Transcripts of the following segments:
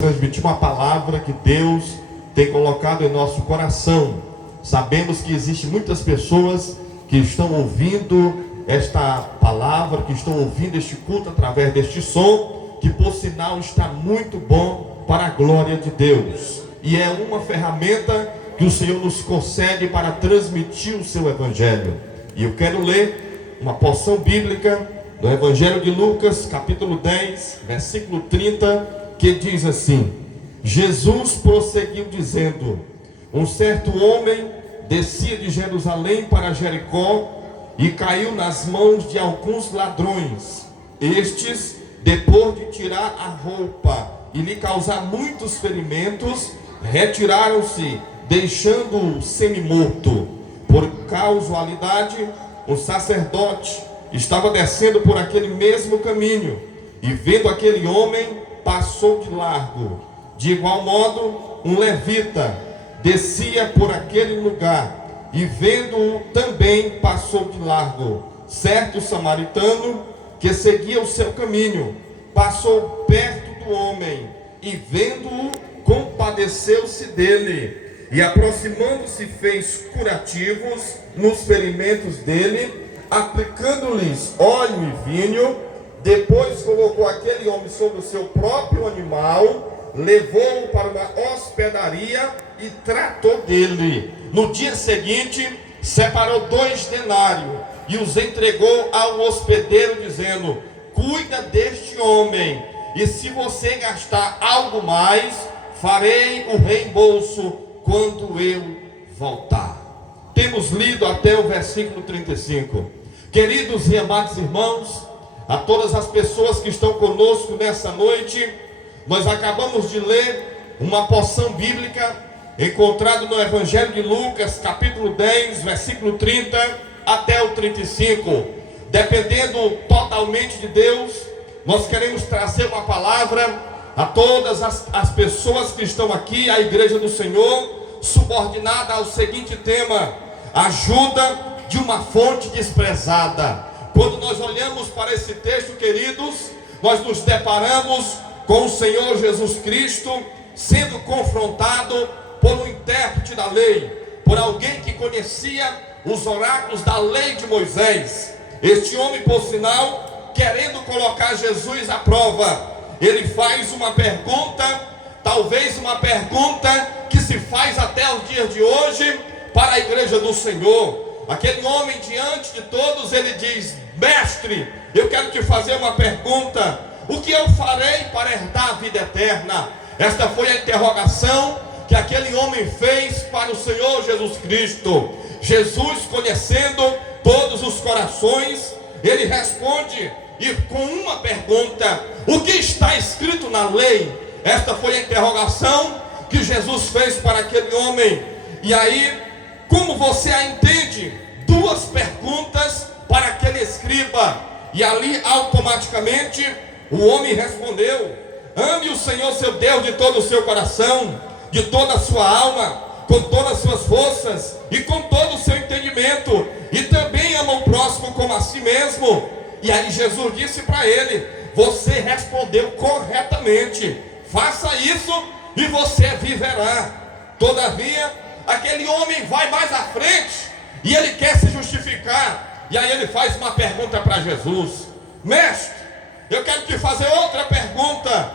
Transmitir uma palavra que Deus tem colocado em nosso coração. Sabemos que existem muitas pessoas que estão ouvindo esta palavra, que estão ouvindo este culto através deste som, que por sinal está muito bom para a glória de Deus. E é uma ferramenta que o Senhor nos concede para transmitir o seu evangelho. E eu quero ler uma porção bíblica do Evangelho de Lucas, capítulo 10, versículo 30, que diz assim: Jesus prosseguiu dizendo: um certo homem descia de Jerusalém para Jericó e caiu nas mãos de alguns ladrões. Estes, depois de tirar a roupa e lhe causar muitos ferimentos, retiraram-se, deixando-o semi-morto. Por casualidade, um sacerdote estava descendo por aquele mesmo caminho e, vendo aquele homem, passou de largo. De igual modo, um levita descia por aquele lugar e, vendo-o, também passou de largo. Certo samaritano que seguia o seu caminho passou perto do homem e, vendo-o, compadeceu-se dele e, aproximando-se, fez curativos nos ferimentos dele, aplicando-lhes óleo e vinho. Depois colocou aquele homem sobre o seu próprio animal, levou-o para uma hospedaria e tratou dele. No dia seguinte, separou 2 denários e os entregou ao hospedeiro, dizendo: cuida deste homem, e se você gastar algo mais, farei o reembolso quando eu voltar. Temos lido até o versículo 35. Queridos e amados irmãos, a todas as pessoas que estão conosco nessa noite, nós acabamos de ler uma porção bíblica encontrada no Evangelho de Lucas, capítulo 10, versículo 30 até o 35. Dependendo totalmente de Deus, nós queremos trazer uma palavra a todas as pessoas que estão aqui, a igreja do Senhor, subordinada ao seguinte tema: ajuda de uma fonte desprezada. Quando nós olhamos para esse texto, queridos, nós nos deparamos com o Senhor Jesus Cristo sendo confrontado por um intérprete da lei, por alguém que conhecia os oráculos da lei de Moisés. Este homem, por sinal, querendo colocar Jesus à prova, ele faz uma pergunta, talvez uma pergunta que se faz até os dias de hoje para a igreja do Senhor. Aquele homem, diante de todos, ele diz: mestre, eu quero te fazer uma pergunta: o que eu farei para herdar a vida eterna? Esta foi a interrogação que aquele homem fez para o Senhor Jesus Cristo. Jesus, conhecendo todos os corações, ele responde e com uma pergunta: o que está escrito na lei? Esta foi a interrogação que Jesus fez para aquele homem. E aí, como você a entende? 2 perguntas para aquele escriba. E ali automaticamente o homem respondeu: ame o Senhor seu Deus de todo o seu coração, de toda a sua alma, com todas as suas forças e com todo o seu entendimento, e também ama o próximo como a si mesmo. E aí Jesus disse para ele: você respondeu corretamente, faça isso e você viverá. Todavia, aquele homem vai mais à frente e ele quer se justificar. E aí ele faz uma pergunta para Jesus: mestre, eu quero te fazer outra pergunta: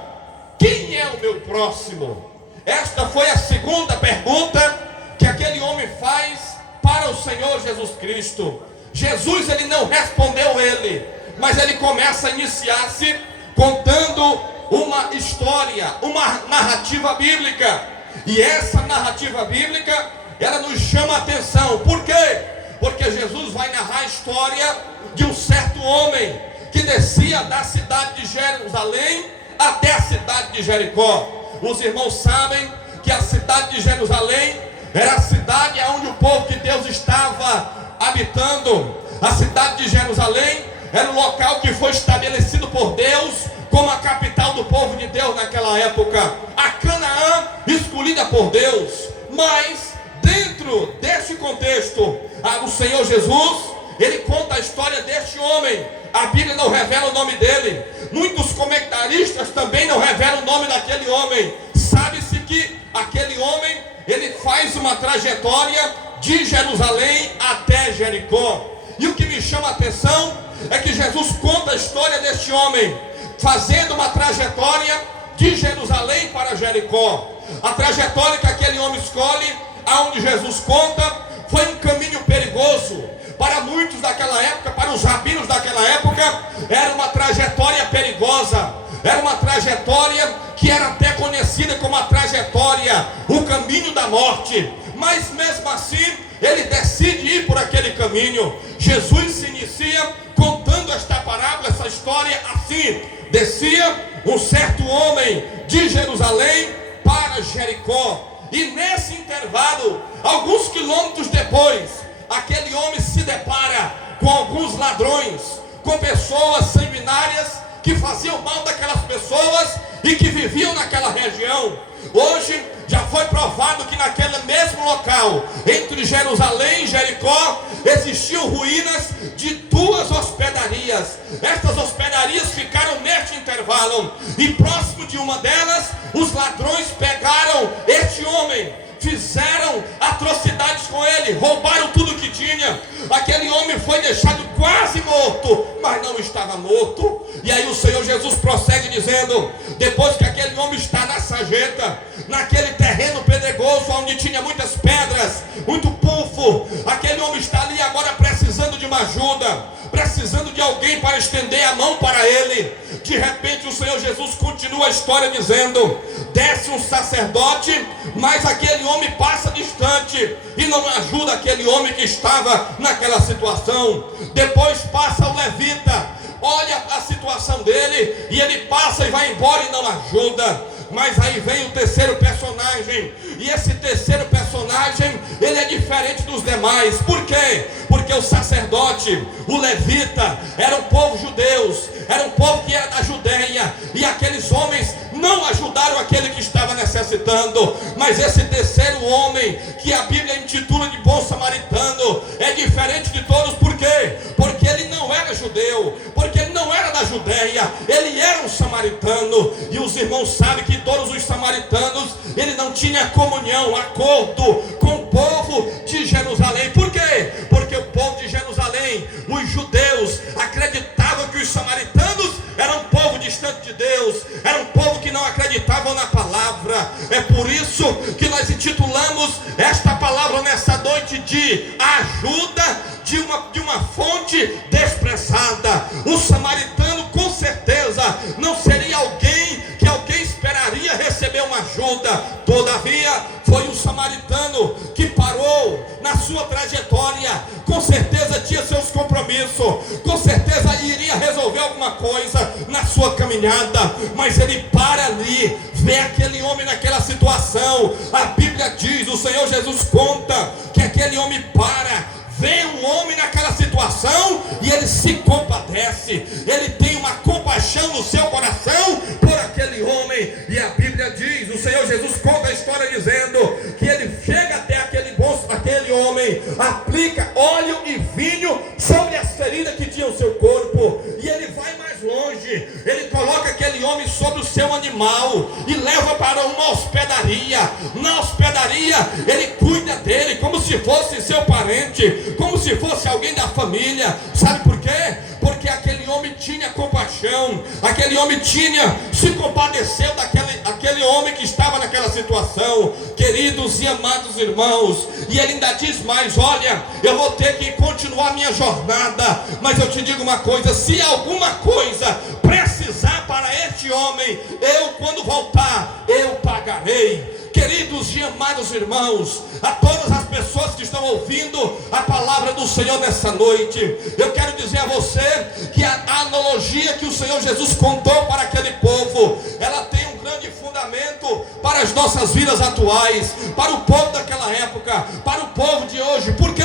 quem é o meu próximo? Esta foi a segunda pergunta que aquele homem faz para o Senhor Jesus Cristo. Jesus, ele não respondeu ele, mas ele começa a iniciar-se contando uma história, uma narrativa bíblica. E essa narrativa bíblica, ela nos chama a atenção. Por quê? Porque Jesus vai narrar a história de um certo homem que descia da cidade de Jerusalém até a cidade de Jericó. Os irmãos sabem que a cidade de Jerusalém era a cidade onde o povo de Deus estava habitando. A cidade de Jerusalém era o local que foi estabelecido por Deus como a capital do povo de Deus naquela época, a Canaã escolhida por Deus. Mas dentro deste contexto, o Senhor Jesus, ele conta a história deste homem a Bíblia não revela o nome dele. Muitos comentaristas também não revelam o nome daquele homem. Sabe-se que aquele homem, ele faz uma trajetória de Jerusalém até Jericó. E o que me chama a atenção é que Jesus conta a história deste homem fazendo uma trajetória de Jerusalém para Jericó. A trajetória que aquele homem escolhe, aonde Jesus conta, foi um caminho perigoso. Para muitos daquela época, para os rabinos daquela época, era uma trajetória perigosa. Era uma trajetória que era até conhecida como a trajetória, o caminho da morte. Mas mesmo assim, ele decide ir por aquele caminho. Jesus se inicia contando esta parábola, essa história assim: descia um certo homem de Jerusalém para Jericó. E nesse intervalo, alguns quilômetros depois, aquele homem se depara com alguns ladrões, com pessoas sanguinárias que faziam mal daquelas pessoas e que viviam naquela região. Hoje já foi provado que naquele mesmo local, entre Jerusalém e Jericó, existiam ruínas de 2 hospedarias. Estas hospedarias ficaram neste intervalo, e próximo de uma delas, os ladrões pegaram este homem, fizeram atrocidades com ele, roubaram tudo que tinha. Aquele homem foi deixado quase morto, mas não estava morto. E aí o Senhor Jesus prossegue dizendo: depois que aquele homem está na sarjeta, naquele terreno pedregoso, onde tinha muitas pedras, muito pulfo, aquele homem está ali agora precisando de uma ajuda, precisando de alguém para estender a mão para ele. De repente o Senhor Jesus continua a história dizendo: desce um sacerdote, mas aquele homem passa distante e não ajuda aquele homem que estava naquela situação. Depois passa o levita, olha a situação dele e ele passa e vai embora e não ajuda. Mas aí vem o terceiro personagem, e esse terceiro personagem, ele é diferente dos demais. Por quê? Porque o sacerdote, o levita, era um povo judeus, era um povo que era da Judeia, e aqueles homens não ajudaram aquele que estava necessitando. Mas esse terceiro homem, que a Bíblia intitula de bom samaritano, é diferente de todos. Por quê? Porque ele não era judeu, porque ele não era da Judeia, ele era um samaritano. E os irmãos sabem que todos os samaritanos, ele não tinha comunhão, acordo com o povo de Jerusalém. Por quê? Porque o povo de Jerusalém, os judeus, acreditavam que os samaritanos eram um povo distante de Deus, era um povo que não acreditavam na palavra. É por isso que nós intitulamos esta palavra nessa noite de ajuda de uma fonte desprezada. O samaritano com certeza não seria alguém que alguém esperaria receber uma ajuda. Todavia foi um samaritano que parou na sua trajetória, com certeza tinha seus compromissos, com certeza iria resolver alguma coisa na sua caminhada, mas ele para ali, vê aquele homem naquela situação. A Bíblia diz, o Senhor Jesus conta que aquele homem para, vê um homem naquela situação e ele se compadece, ele tem uma compaixão no seu coração por aquele homem. E a Bíblia diz, o Senhor Jesus conta a história dizendo que ele chega até aquele homem, aplica óleo e vinho sobre as feridas que tinha o seu corpo, e ele vai mais longe, ele coloca aquele homem sobre o seu animal e leva para uma hospedaria. Na hospedaria ele cuida dele como se fosse seu parente, como se fosse alguém da família. Sabe por quê? Porque aquele homem tinha compaixão, aquele homem se compadeceu daquele homem que estava naquela situação. Queridos e amados irmãos, e ele ainda diz mais: olha, eu vou ter que continuar minha jornada, mas eu te digo uma coisa, se alguma coisa precisar para este homem, eu quando voltar, eu pagarei. Queridos e amados irmãos, a todas as pessoas que estão ouvindo a palavra do Senhor nessa noite, eu quero dizer a você que a analogia que o Senhor Jesus contou para aquele povo, ela tem um grande fundamento para as nossas vidas atuais, para o povo daquela época, para o povo de hoje. Por quê?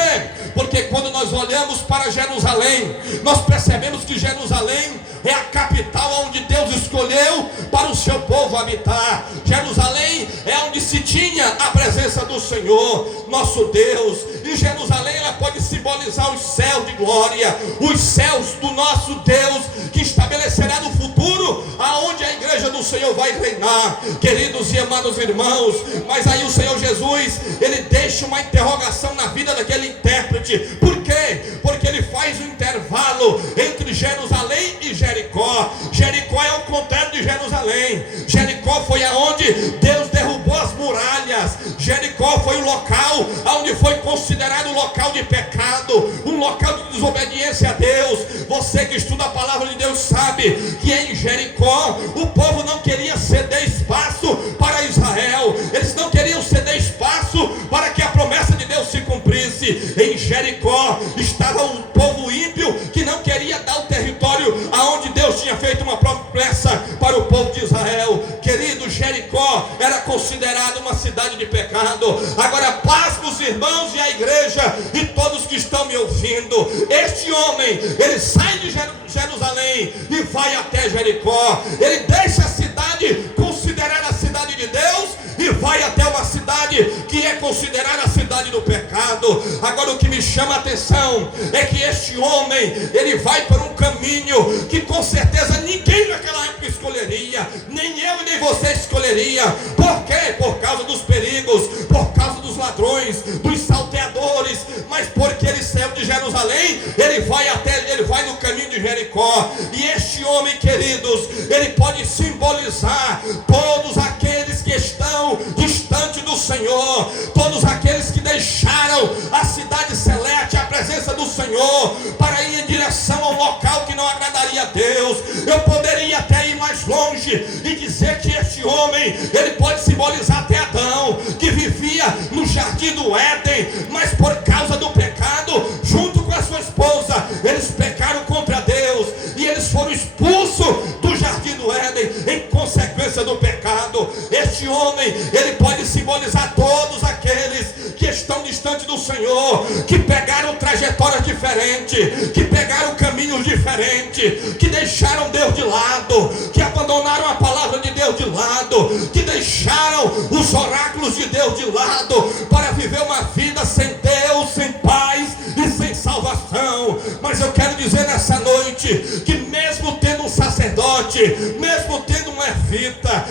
Porque quando nós olhamos para Jerusalém, nós percebemos que Jerusalém é a capital onde Deus escolheu para o seu povo habitar. Jerusalém é onde se tinha a presença do Senhor, nosso Deus. E Jerusalém, ela pode simbolizar os céus de glória, os céus do nosso Deus, que estabelecerá no futuro, aonde a igreja do Senhor vai reinar, queridos e amados irmãos. Mas aí o Senhor Jesus, ele deixa uma interrogação na vida daquele intérprete. Por quê? Porque ele faz um intervalo entre Jerusalém e Jericó. Jericó é o contrário de Jerusalém. Jericó foi aonde Deus derrubou as muralhas. Jericó foi o local onde foi considerado um local de pecado, um local de desobediência a Deus. Você que estuda a palavra de Deus sabe que em Jericó o povo não queria ceder espaço para Israel. Eles não queriam ceder espaço para que a promessa de Deus se cumprisse. Em Jericó estava um povo ímpio que não queria dar o território aonde Deus tinha feito uma promessa para o povo de Israel. Querido, Jericó era considerado uma cidade de pecado. Agora, paz para os irmãos e a igreja e todos que estão me ouvindo. Este homem, ele sai de Jerusalém e vai até Jericó. Ele deixa a cidade considerada a cidade de Deus e vai até uma cidade que é considerada a cidade do pecado. Agora, o que me chama a atenção é que este homem, ele vai por um caminho que com certeza ninguém naquela época escolheria, nem eu e nem você escolheria. Por quê? Por causa dos perigos, por causa dos ladrões, dos salteadores. Mas porque ele saiu de Jerusalém, ele vai no caminho de Jericó. E este homem, queridos, ele pode simbolizar todos aqueles que estão distante do Senhor, todos aqueles que deixaram a cidade celeste, a presença do Senhor, para ir em direção ao local que não agradaria a Deus. Eu poderia até ir mais longe e dizer que este homem, ele pode simbolizar até Adão, que vivia no jardim do Éden, mas por causa do pecado, junto com a sua esposa, eles pecaram contra Deus e eles foram expulsos do jardim do Éden em consequência do pecado. Este homem, ele pode simbolizar todos aqueles que estão distantes do Senhor, que pegaram trajetórias diferentes, que pegaram caminhos diferentes, que deixaram Deus de lado, que abandonaram a palavra de Deus de lado, que deixaram os oráculos de Deus de lado, para viver uma vida sem Deus, sem paz e sem salvação. Mas eu quero dizer nessa noite, que mesmo tendo um sacerdote, mesmo tendo um levita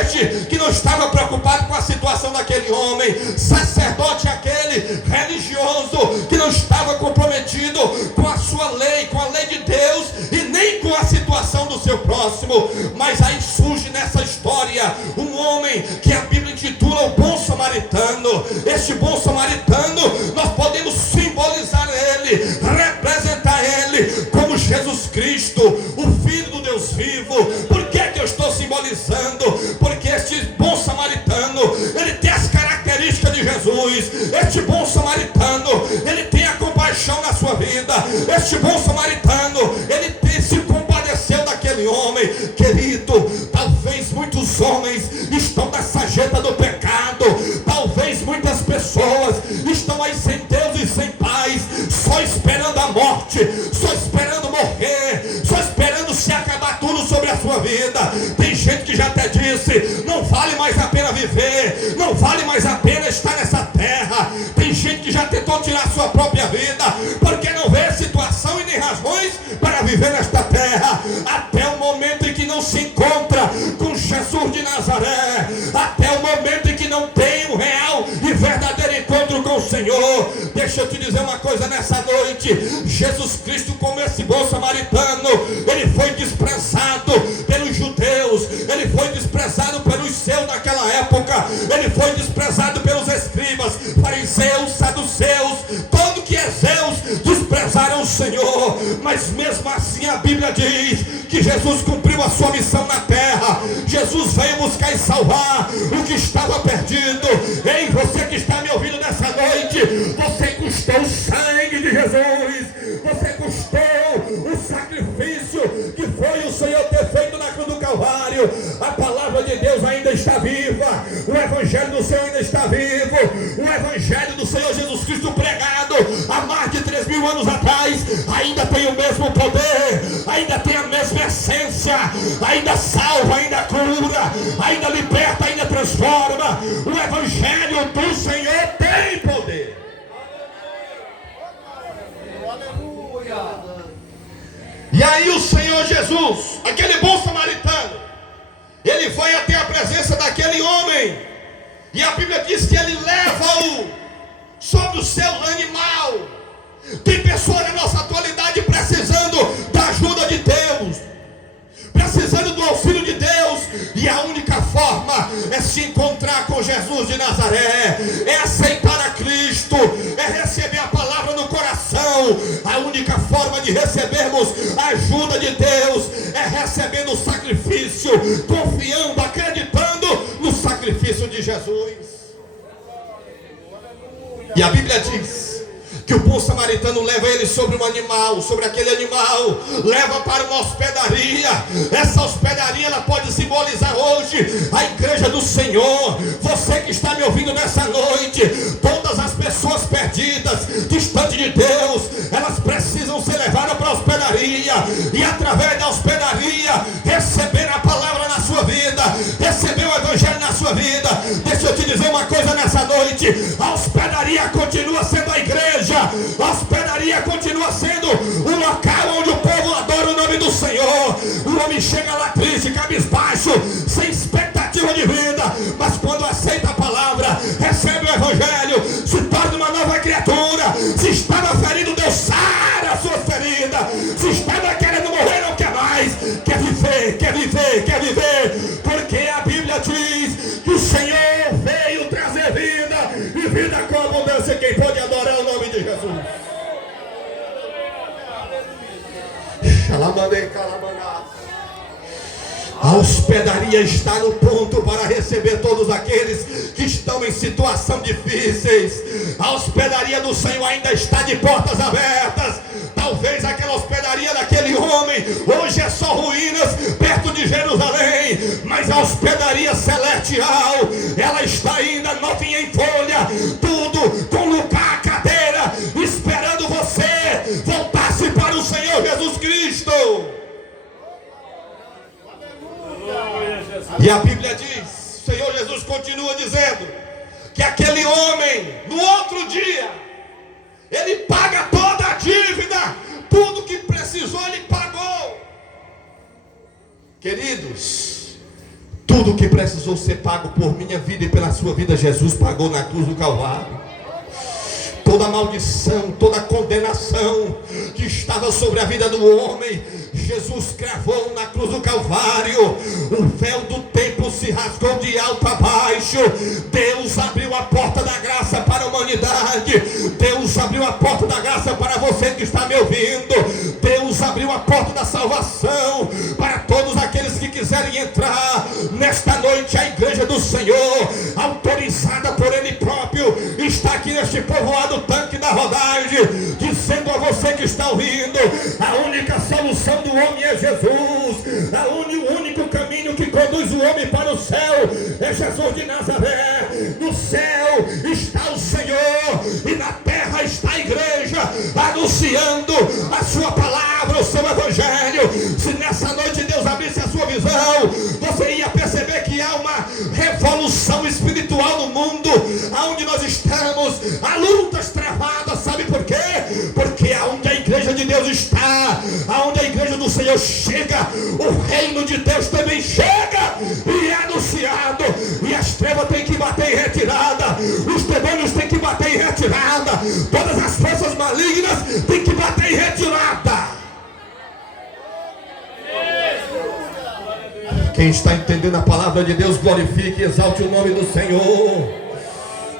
este que não estava preocupado com a situação daquele homem, sacerdote aquele religioso que não estava comprometido com a sua lei, com a lei de Deus e nem com a situação do seu próximo. Mas aí surge nessa história um homem que a Bíblia intitula o bom samaritano. Este bom samaritano, nós podemos simbolizar ele, representar ele como Jesus Cristo, o Filho do Deus vivo. Por que eu estou simbolizando? Porque este bom samaritano, ele tem as características de Jesus. Este bom samaritano, ele tem a compaixão na sua vida. Este bom samaritano, ele se compadeceu daquele homem. Querido, talvez muitos homens estão na sarjeta do pecado, talvez muitas pessoas estão aí sem Deus e sem paz, só esperando a morte, só esperando morrer, só esperando se acabar tudo sobre a sua vida. Tem gente que já até disse: não vale mais a pena viver, não vale mais a pena estar nessa terra. Tem gente que já tentou tirar sua própria vida, porque não vê situação e nem razões para viver nesta terra, até o momento em que não se encontra com Jesus de Nazaré, até o momento em que não tem um real e verdadeiro encontro com o Senhor. Deixa eu te dizer uma coisa nessa noite: Jesus Cristo, como esse bom samaritano, ele foi desprezado pelos judeus, ele foi desprezado pelos seus naquela época, ele foi desprezado pelos escribas, fariseus, saduceus, todo que é Zeus, desprezaram o Senhor. Mas mesmo assim a Bíblia diz que Jesus cumpriu a sua missão na terra. Jesus veio buscar e salvar o que estava perdido. Ei, você que está me ouvindo nessa noite, você custou o sangue de Jesus, você custou o sacrifício que foi o Senhor ter feito na cruz do Calvário. A palavra de Deus ainda está viva, o Evangelho do Senhor ainda está vivo, o Evangelho do Senhor Jesus Cristo pregado há mais de 3.000 anos atrás ainda tem o mesmo poder, ainda tem a mesma essência, ainda salva, ainda cura, ainda liberta, ainda transforma. O Evangelho do Senhor tem poder. E aí o Senhor Jesus, aquele bom samaritano, ele vai até a presença daquele homem, e a Bíblia diz que ele leva-o sobre o seu animal. Tem pessoas na nossa atualidade precisando da ajuda de Deus, precisando do auxílio de Deus, e a única forma é se encontrar com Jesus de Nazaré, é aceitar a Cristo, é receber a palavra no coração. A única forma de recebermos a ajuda de Deus é recebendo o sacrifício, confiando, acreditando no sacrifício de Jesus. E a Bíblia diz que o bom samaritano leva ele sobre um animal, sobre aquele animal, leva para uma hospedaria. Essa hospedaria, ela pode simbolizar hoje a igreja do Senhor. Você que está me ouvindo nessa noite, todas as pessoas perdidas, distantes de Deus, elas precisam ser levadas para a hospedaria, e através da hospedaria, receber a palavra na sua vida, receber o evangelho na sua vida. Deixa eu te dizer uma coisa nessa noite: a hospedaria continua sendo a igreja. A hospedaria continua sendo o local onde o povo adora o nome do Senhor. O homem chega lá triste, cabisbaixo, sem expectativa de vida, mas quando aceita a palavra, recebe o evangelho, se torna uma nova criatura. Se estava ferido, Deus sara a sua ferida. Se estava querendo morrer, não quer mais, quer viver, quer viver, quer viver, porque a Bíblia diz que o Senhor veio trazer vida, e vida com abundância. Quem pode adorar o nome de Jesus? A hospedaria está no ponto para receber todos aqueles que estão em situação difíceis. A hospedaria do Senhor ainda está de portas abertas. Talvez aquela hospedaria daquele homem hoje é só ruínas perto de Jerusalém, mas a hospedaria celestial, ela está ainda novinha em folha, tudo com lugar, cadeira, esperando você voltar-se para o Senhor Jesus Cristo. E a Bíblia diz, o Senhor Jesus continua dizendo, que aquele homem, no outro dia, ele paga toda a dívida, tudo que precisou ele pagou. Queridos, tudo que precisou ser pago por minha vida e pela sua vida, Jesus pagou na cruz do Calvário. Toda maldição, toda condenação que estava sobre a vida do homem, Jesus cravou na cruz do Calvário. O véu do templo se rasgou de alto a baixo. Deus abriu a porta da graça para a humanidade. Deus abriu a porta da graça para você que está me ouvindo. Deus abriu a porta da salvação para todos aqueles que quiserem entrar. Nesta noite a igreja do Senhor, autorizada por Ele próprio, está aqui neste povoado Tanque da Rodagem, dizendo a você que está ouvindo: a única solução do homem é Jesus. O único caminho que conduz o homem para o céu é Jesus de Nazaré. No céu está o Senhor, e na terra está a igreja, anunciando a sua palavra, o seu evangelho. Se nessa noite Deus abrisse a sua visão, você ia perceber que há uma revolução espiritual no mundo onde nós estamos. Há lutas travadas, sabe por quê? Porque aonde a igreja de Deus está, aonde a igreja do Senhor chega, o reino de Deus também chega e é anunciado, e as trevas têm que bater em retirada, os demônios têm que bater em retirada, todas as forças malignas têm que bater em retirada. Quem está entendendo a palavra de Deus, glorifique e exalte o nome do Senhor.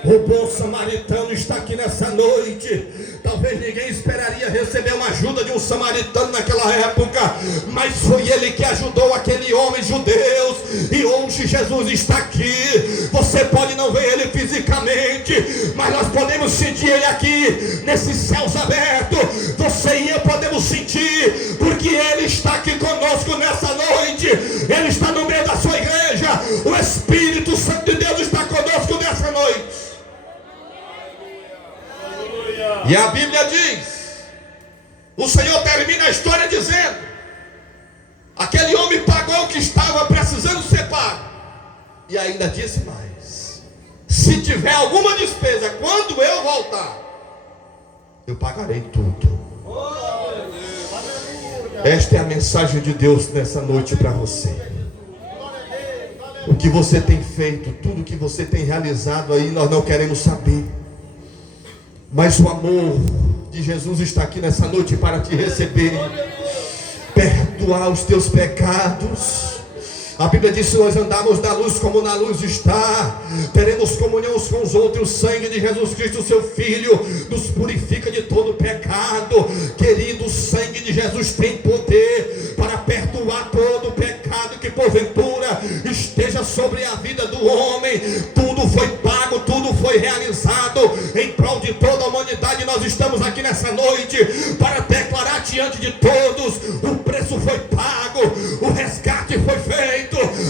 O bom samaritano está aqui nessa noite. Talvez ninguém esperaria receber uma ajuda de um samaritano naquela época, mas foi ele que ajudou aquele homem judeu. E hoje Jesus está aqui. Você pode não ver ele fisicamente, mas nós podemos sentir ele aqui nesses céus abertos. Você e eu podemos sentir, porque ele está aqui conosco nessa noite. Ele está no meio da sua igreja. O Espírito Santo de Deus está conosco nessa noite. E a Bíblia diz, o Senhor termina a história dizendo: aquele homem pagou o que estava precisando ser pago, e ainda disse mais: se tiver alguma despesa, quando eu voltar, eu pagarei tudo. Esta é a mensagem de Deus nessa noite para você. O que você tem feito, tudo que você tem realizado aí, nós não queremos saber. Mas o amor de Jesus está aqui nessa noite para te receber, perdoar os teus pecados. A Bíblia diz: se nós andarmos na luz como na luz está, teremos comunhão uns com os outros. O sangue de Jesus Cristo, seu Filho, nos purifica de todo pecado. Querido, o sangue de Jesus tem poder para perdoar todo pecado que porventura esteja sobre a vida do homem. Tudo foi pago, tudo foi realizado em prol de toda a humanidade. Nós estamos aqui nessa noite para declarar diante de todos: o preço foi pago, o resgate foi feito,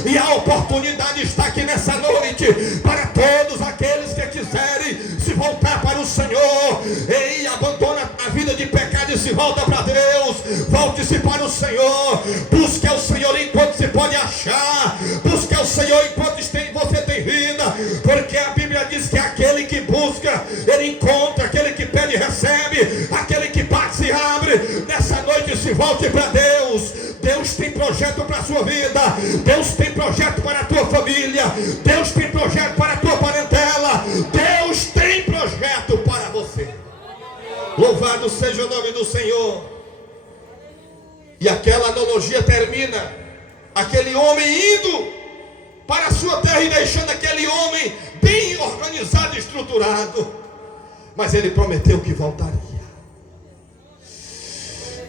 e a oportunidade está aqui nessa noite para todos aqueles que quiserem se voltar para o Senhor. E abandona a vida de pecado e se volta para Deus. Volte-se para o Senhor, busque ao Senhor enquanto se pode achar, busque ao Senhor enquanto você tem vida, porque a Bíblia diz que aquele que busca, ele encontra, aquele que pede, recebe, aquele que bate, se abre. Nessa noite se volte para Deus. Deus tem projeto para a sua vida, Deus tem projeto para a tua família, Deus tem projeto para a tua parentela, Deus tem projeto para você. Louvado seja o nome do Senhor. E aquela analogia termina: aquele homem indo para a sua terra e deixando aquele homem bem organizado e estruturado, mas ele prometeu que voltaria.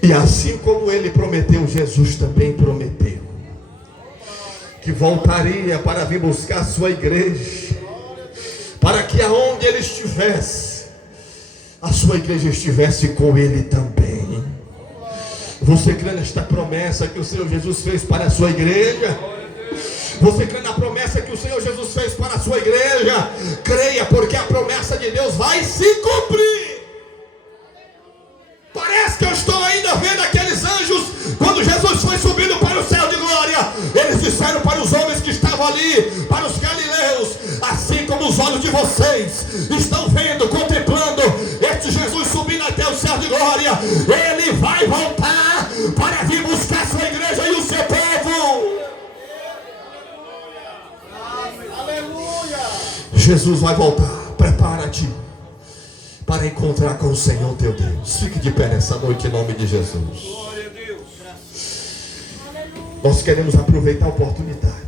E assim como ele prometeu, Jesus também prometeu que voltaria para vir buscar a sua igreja, para que aonde ele estivesse, a sua igreja estivesse com ele também. Você crê nesta promessa que o Senhor Jesus fez para a sua igreja? Você crê na promessa que o Senhor Jesus fez para a sua igreja? Creia, porque a promessa de Deus vai se cumprir. Parece que eu estou ainda vendo aqueles anjos, quando Jesus foi subindo para o céu de glória. Eles disseram para os homens que estavam ali, para os galileus: assim como os olhos de vocês estão vendo, contemplando este Jesus subindo até o céu de glória, ele vai voltar para vir buscar a sua igreja e o seu povo. Aleluia! Jesus vai voltar. Prepara-te para encontrar com o Senhor teu Deus. Fique de pé nessa noite em nome de Jesus. Glória a Deus. Nós queremos aproveitar a oportunidade